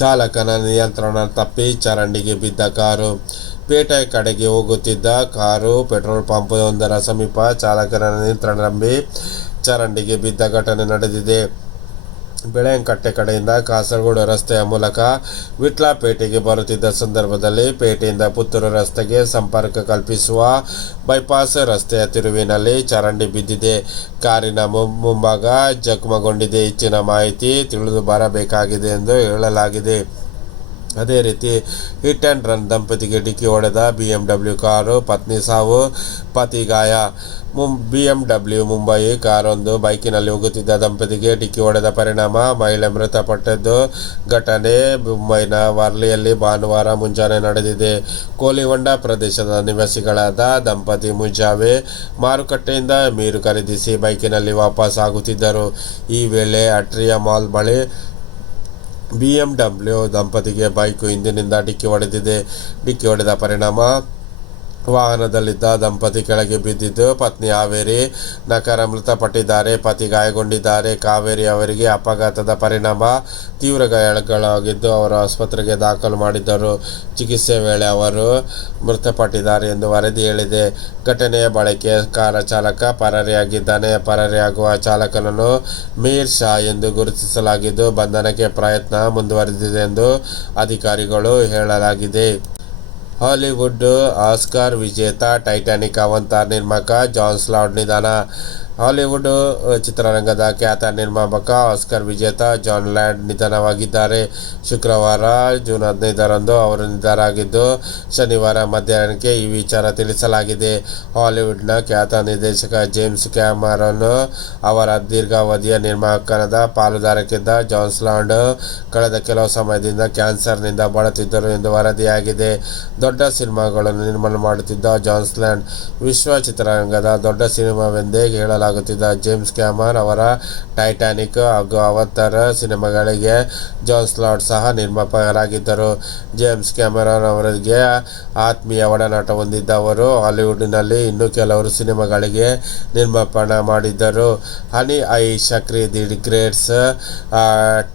ಚಾಲಕನ ನಿಯಂತ್ರಣ ತಪ್ಪಿ ಚರಂಡಿಗೆ ಬಿದ್ದ ಕಾರು ಪೇಟೆ ಕಡೆಗೆ ಹೋಗುತ್ತಿದ್ದ ಕಾರು ಪೆಟ್ರೋಲ್ ಪಂಪ್ ಒಂದರ ಸಮೀಪ ಚಾಲಕನ ನಿಯಂತ್ರಣ ನಂಬಿ ಚರಂಡಿಗೆ ಬಿದ್ದ ಘಟನೆ ನಡೆದಿದೆ. ಬೆಳೆಯಂಕಟ್ಟೆ ಕಡೆಯಿಂದ ಕಾಸರಗೋಡು ರಸ್ತೆಯ ಮೂಲಕ ವಿಟ್ಲಾಪೇಟೆಗೆ ಬರುತ್ತಿದ್ದ ಸಂದರ್ಭದಲ್ಲಿ ಪೇಟೆಯಿಂದ ಪುತ್ತೂರು ರಸ್ತೆಗೆ ಸಂಪರ್ಕ ಕಲ್ಪಿಸುವ ಬೈಪಾಸ್ ರಸ್ತೆಯ ತಿರುವಿನಲ್ಲಿ ಚರಂಡಿ ಬಿದ್ದಿದೆ. ಕಾರಿನ ಮುಂಭಾಗ ಜಖ್ಮಗೊಂಡಿದೆ ಹೆಚ್ಚಿನ ಮಾಹಿತಿ ತಿಳಿದು ಬರಬೇಕಾಗಿದೆ ಎಂದು ಹೇಳಲಾಗಿದೆ. ಅದೇ ರೀತಿ ಹಿಟ್ ಆ್ಯಂಡ್ ರನ್ ದಂಪತಿಗೆ ಡಿಕ್ಕಿ ಹೊಡೆದ ಬಿ ಎಂ ಡಬ್ಲ್ಯೂ ಕಾರು ಪತ್ನಿ ಸಾವು, ಪತಿ ಗಾಯ. ಮುಂ ಡಬ್ಲ್ಯೂ ಮುಂಬೈ ಕಾರೊಂದು ಬೈಕಿನಲ್ಲಿ ಹೋಗುತ್ತಿದ್ದ ದಂಪತಿಗೆ ಡಿಕ್ಕಿ ಹೊಡೆದ ಪರಿಣಾಮ. ಮಹಿಳೆ ಮೃತಪಟ್ಟದ್ದು ಘಟನೆ ಮುಂಬೈನ ವಾರ್ಲಿಯಲ್ಲಿ ಭಾನುವಾರ ಮುಂಜಾನೆ ನಡೆದಿದೆ. ಕೋಲಿವಂಡ ಪ್ರದೇಶದ ನಿವಾಸಿಗಳಾದ ದಂಪತಿ ಮುಂಜಾವೆ ಮಾರುಕಟ್ಟೆಯಿಂದ ಮೀರು ಖರೀದಿಸಿ ಬೈಕಿನಲ್ಲಿ ವಾಪಸ್ ಆಗುತ್ತಿದ್ದರು. ಈ ವೇಳೆ ಅಟ್ರಿಯಾ ಮಾಲ್ ಬಳಿ ಬಿಎಂಡಬ್ಲ್ಯೂ ದಂಪತಿಗೆ ಬೈಕು ಹಿಂದಿನಿಂದ ಡಿಕ್ಕಿ ಹೊಡೆದಿದೆ. ಡಿಕ್ಕಿ ಹೊಡೆದ ಪರಿಣಾಮ ವಾಹನದಲ್ಲಿದ್ದ ದಂಪತಿ ಕೆಳಗೆ ಬಿದ್ದಿದ್ದು, ಪತ್ನಿ ಹಾವೇರಿ ನಕರ ಮೃತಪಟ್ಟಿದ್ದಾರೆ. ಪತಿ ಗಾಯಗೊಂಡಿದ್ದಾರೆ. ಕಾವೇರಿ ಅವರಿಗೆ ಅಪಘಾತದ ಪರಿಣಾಮ ತೀವ್ರ ಗಾಯಗಳಾಗಿದ್ದು ಅವರು ಆಸ್ಪತ್ರೆಗೆ ದಾಖಲು ಮಾಡಿದ್ದರು. ಚಿಕಿತ್ಸೆ ವೇಳೆ ಅವರು ಮೃತಪಟ್ಟಿದ್ದಾರೆ ಎಂದು ವರದಿ ಹೇಳಿದೆ. ಘಟನೆಯ ಬಳಿಕ ಕಾರ ಚಾಲಕ ಪರಾರಿಯಾಗಿದ್ದಾನೆ. ಪರಾರಿಯಾಗುವ ಚಾಲಕನನ್ನು ಮೀರ್ ಶಾ ಎಂದು ಗುರುತಿಸಲಾಗಿದ್ದು, ಬಂಧನಕ್ಕೆ ಪ್ರಯತ್ನ ಮುಂದುವರೆದಿದೆ ಎಂದು ಅಧಿಕಾರಿಗಳು ಹೇಳಲಾಗಿದೆ. ಹಾಲಿವುಡ್ ಆಸ್ಕಾರ್ ವಿಜೇತ ಟೈಟಾನಿಕ್ ಅವಂತಾರ್ ನಿರ್ಮಾಪಕ ಜಾನ್ ಸ್ಲಾಡ್ ನಿಧನ ಹಾಲಿವುಡ್ ಚಿತ್ರರಂಗದ ಖ್ಯಾತ ನಿರ್ಮಾಪಕ ಆಸ್ಕರ್ ವಿಜೇತ ಜಾನ್ ಲ್ಯಾಂಡ್ ನಿಧನವಾಗಿದ್ದಾರೆ. ಶುಕ್ರವಾರ ಜೂನ್ ಹದಿನೈದರಂದು ಅವರು ನಿಧನರಾಗಿದ್ದು, ಶನಿವಾರ ಮಧ್ಯಾಹ್ನಕ್ಕೆ ಈ ವಿಚಾರ ತಿಳಿಸಲಾಗಿದೆ. ಹಾಲಿವುಡ್ನ ಖ್ಯಾತ ನಿರ್ದೇಶಕ ಜೇಮ್ಸ್ ಕ್ಯಾಮರನ್ ಅವರ ದೀರ್ಘಾವಧಿಯ ನಿರ್ಮಾಪಕನಾದ ಪಾಲುದಾರಕ್ಕಿದ್ದ ಜಾನ್ಸ್ ಲ್ಯಾಂಡ್ ಕಳೆದ ಕೆಲವು ಸಮಯದಿಂದ ಕ್ಯಾನ್ಸರ್ನಿಂದ ಬಳಲುತ್ತಿದ್ದರು ಎಂದು ವರದಿಯಾಗಿದೆ. ದೊಡ್ಡ ಸಿನಿಮಾಗಳನ್ನು ನಿರ್ಮಾಣ ಮಾಡುತ್ತಿದ್ದ ಜಾನ್ಸ್ ಲ್ಯಾಂಡ್ ವಿಶ್ವ ಚಿತ್ರರಂಗದ ದೊಡ್ಡ ಸಿನಿಮಾವೆಂದೇ ಹೇಳಲಾಗುತ್ತಿದ್ದ ಜೇಮ್ಸ್ ಕ್ಯಾಮರ್ ಅವರ ಟೈಟಾನಿಕ್ ಹಾಗೂ ಅವತಾರ ಸಿನಿಮಾಗಳಿಗೆ ಜಾನ್ ಸ್ಲಾಟ್ ಸಹ ನಿರ್ಮಾಪಕರಾಗಿದ್ದರು. ಜೇಮ್ಸ್ ಕ್ಯಾಮರನ್ ಅವರಿಗೆ ಆತ್ಮೀಯ ಒಡನಾಟ ಹೊಂದಿದ್ದ ಅವರು ಹಾಲಿವುಡ್ನಲ್ಲಿ ಇನ್ನೂ ಕೆಲವರು ಸಿನಿಮಾಗಳಿಗೆ ನಿರ್ಮಾಪಣ ಮಾಡಿದ್ದರು. ಹನಿ ಐ ಶಕ್ರಿ ದಿ ಗ್ರೇಟ್ಸ್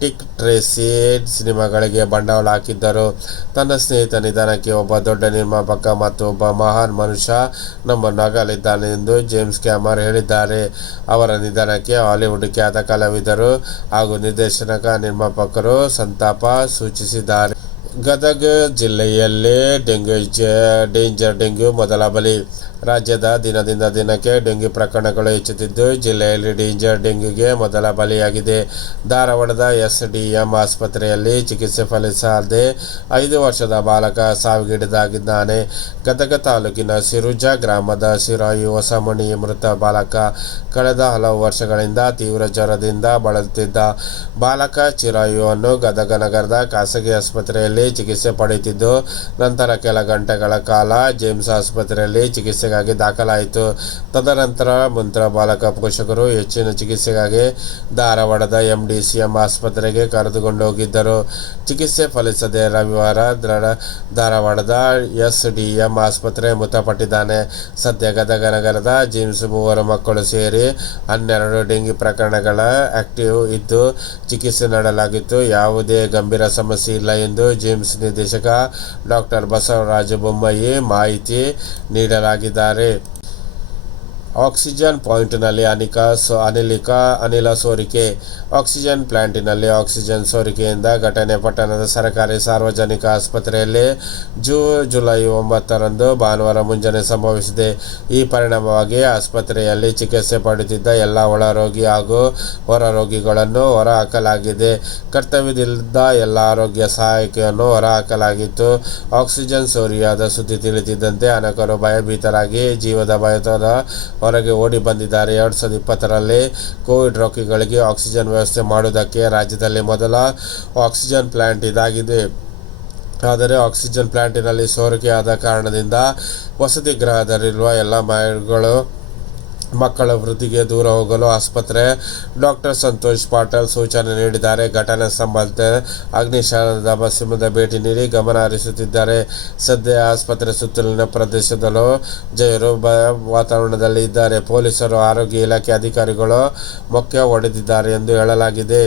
ಟಿಕ್ ಟ್ರೇಸಿ ಸಿನಿಮಾಗಳಿಗೆ ಬಂಡವಾಳ ಹಾಕಿದ್ದರು. ತನ್ನ ಸ್ನೇಹಿತ ನಿಧನಕ್ಕೆ ಒಬ್ಬ ದೊಡ್ಡ ನಿರ್ಮಾಪಕ ಮತ್ತು ಒಬ್ಬ ಮಹಾನ್ ಮನುಷ್ಯ ನಮ್ಮನ್ನು ಅಗಲಿದ್ದಾನೆ ಎಂದು ಜೇಮ್ಸ್ ಕ್ಯಾಮರ್ ಹೇಳಿದ್ದಾರೆ. ಅವರ ನಿಧನಕ್ಕೆ ಹಾಲಿವುಡ್ ಖ್ಯಾತ ಕಲಾವಿದರು ಹಾಗೂ ನಿರ್ದೇಶಕ ನಿರ್ಮಾಪಕರು ಸಂತಾಪ ಸೂಚಿಸಿದ್ದಾರೆ. ಗದಗ ಜಿಲ್ಲೆಯಲ್ಲಿ ಡೆಂಗ್ಯೂ ಡೇಂಜರ್ ಡೆಂಗ್ಯೂ ಮೊದಲ ಬಲಿ. ರಾಜ್ಯದ ದಿನದಿಂದ ದಿನಕ್ಕೆ ಡೆಂಗ್ಯೂ ಪ್ರಕರಣಗಳು ಹೆಚ್ಚುತ್ತಿದ್ದು, ಜಿಲ್ಲೆಯಲ್ಲಿ ಡೇಂಜರ್ ಡೆಂಗ್ಯೂಗೆ ಮೊದಲ ಬಲಿಯಾಗಿದೆ. ಧಾರವಾಡದ ಎಸ್ ಡಿಎಂ ಆಸ್ಪತ್ರೆಯಲ್ಲಿ ಚಿಕಿತ್ಸೆ ಫಲಿಸದೆ ಐದು ವರ್ಷದ ಬಾಲಕ ಸಾವಿಗೀಡಾಗಿದ್ದಾನೆ. ಗದಗ ತಾಲೂಕಿನ ಸಿರುಜಾ ಗ್ರಾಮದ ಸಿರಾಯು ಹೊಸಮಣಿ ಮೃತ ಬಾಲಕ ಕಳೆದ ಹಲವು ವರ್ಷಗಳಿಂದ ತೀವ್ರ ಜ್ವರದಿಂದ ಬಳಲುತ್ತಿದ್ದ ಬಾಲಕ ಚಿರಾಯುವನ್ನು ಗದಗ ನಗರದ ಖಾಸಗಿ ಆಸ್ಪತ್ರೆಯಲ್ಲಿ ಚಿಕಿತ್ಸೆ ಪಡೆಯುತ್ತಿದ್ದು, ನಂತರ ಕೆಲ ಗಂಟೆಗಳ ಕಾಲ ಜೇಮ್ಸ್ ಆಸ್ಪತ್ರೆಯಲ್ಲಿ ಚಿಕಿತ್ಸೆಗಾಗಿ ದಾಖಲಾಯಿತು. ತದನಂತರ ಮಂತ್ರ ಬಾಲಕ ಪೋಷಕರು ಹೆಚ್ಚಿನ ಚಿಕಿತ್ಸೆಗಾಗಿ ಧಾರವಾಡದ ಎಂಡಿಸಿಎಂ ಆಸ್ಪತ್ರೆಗೆ ಕರೆದುಕೊಂಡು ಹೋಗಿದ್ದರು ಚಿಕಿತ್ಸೆ ಫಲಿಸದೆ ರವಿವಾರ ಧಾರವಾಡದ ಎಂ ಆಸ್ಪತ್ರೆ ಮೃತಪಟ್ಟಿದ್ದಾನೆ. ಸದ್ಯ ಗದಗ ನಗರದ ಜಿಮ್ಸ್ ಮೂವರು ಮಕ್ಕಳು ಸೇರಿ ಹನ್ನೆರಡು ಡೆಂಗಿ ಪ್ರಕರಣಗಳ ಆಕ್ಟಿವ್ ಇದ್ದು ಚಿಕಿತ್ಸೆ ನೀಡಲಾಗಿತ್ತು. ಯಾವುದೇ ಗಂಭೀರ ಸಮಸ್ಯೆ ಇಲ್ಲ ಎಂದು ಜಿಮ್ಸ್ ನಿರ್ದೇಶಕ ಡಾಕ್ಟರ್ ಬಸವರಾಜ ಬೊಮ್ಮಾಯಿ ಮಾಹಿತಿ வந்திருக்கிறாரு ಆಕ್ಸಿಜನ್ ಪಾಯಿಂಟ್ನಲ್ಲಿ ಅನಿಕ ಸೊ ಅನಿಲಿಕ, ಅನಿಲ ಸೋರಿಕೆ. ಆಕ್ಸಿಜನ್ ಪ್ಲಾಂಟಿನಲ್ಲಿ ಆಕ್ಸಿಜನ್ ಸೋರಿಕೆಯಿಂದ ಘಟನೆ ಪಟ್ಟಣದ ಸರ್ಕಾರಿ ಸಾರ್ವಜನಿಕ ಆಸ್ಪತ್ರೆಯಲ್ಲಿ ಜೂ ಜುಲೈ ಒಂಬತ್ತರಂದು ಭಾನುವಾರ ಮುಂಜಾನೆ ಸಂಭವಿಸಿದೆ. ಈ ಪರಿಣಾಮವಾಗಿ ಆಸ್ಪತ್ರೆಯಲ್ಲಿ ಚಿಕಿತ್ಸೆ ಪಡೆಯುತ್ತಿದ್ದ ಎಲ್ಲ ಒಳರೋಗಿ ಹಾಗೂ ಹೊರ ರೋಗಿಗಳನ್ನು ಹೊರಹಾಕಲಾಗಿದೆ. ಕರ್ತವ್ಯದಲ್ಲಿದ್ದ ಎಲ್ಲ ಆರೋಗ್ಯ ಸಹಾಯಕಿಯನ್ನು ಹೊರಹಾಕಲಾಗಿತ್ತು. ಆಕ್ಸಿಜನ್ ಸೋರಿಯಾದ ಸುದ್ದಿ ತಿಳಿದಿದ್ದಂತೆ ಅನೇಕರು ಭಯಭೀತರಾಗಿ ಜೀವದ ಭಯದ ಹೊರಗೆ ಓಡಿ ಬಂದಿದ್ದಾರೆ. ಎರಡು ಸಾವಿರದ ಇಪ್ಪತ್ತರಲ್ಲಿ ಕೋವಿಡ್ ರೋಗಿಗಳಿಗೆ ಆಕ್ಸಿಜನ್ ವ್ಯವಸ್ಥೆ ಮಾಡುವುದಕ್ಕೆ ರಾಜ್ಯದಲ್ಲಿ ಮೊದಲ ಆಕ್ಸಿಜನ್ ಪ್ಲಾಂಟ್ ಇದಾಗಿದೆ. ಆದರೆ ಆಕ್ಸಿಜನ್ ಪ್ಲ್ಯಾಂಟಿನಲ್ಲಿ ಸೋರಿಕೆಯಾದ ಕಾರಣದಿಂದ ವಸತಿ ಗೃಹದಲ್ಲಿರುವ ಎಲ್ಲ ಮಹಿಳೆಗಳು ಮಕ್ಕಳ ವೃದ್ಧಿಗೆ ದೂರ ಹೋಗಲು ಆಸ್ಪತ್ರೆ. ಡಾಕ್ಟರ್ ಸಂತೋಷ್ ಪಾಟೀಲ್ ಸೂಚನೆ ನೀಡಿದ್ದಾರೆ. ಘಟನೆ ಸಂಬಂಧ ಅಗ್ನಿಶಾಲದ ಬಸ್ಸಿಮದ ಭೇಟಿ ನೀಡಿ ಗಮನ ಹರಿಸುತ್ತಿದ್ದಾರೆ. ಸದ್ಯ ಆಸ್ಪತ್ರೆ ಸುತ್ತಲಿನ ಪ್ರದೇಶದಲ್ಲೂ ಜಯರು ವಾತಾವರಣದಲ್ಲಿ ಇದ್ದಾರೆ ಪೊಲೀಸರು, ಆರೋಗ್ಯ ಇಲಾಖೆ ಅಧಿಕಾರಿಗಳು ಮುಖ್ಯ ಹೊಡೆದಿದ್ದಾರೆ ಎಂದು ಹೇಳಲಾಗಿದೆ.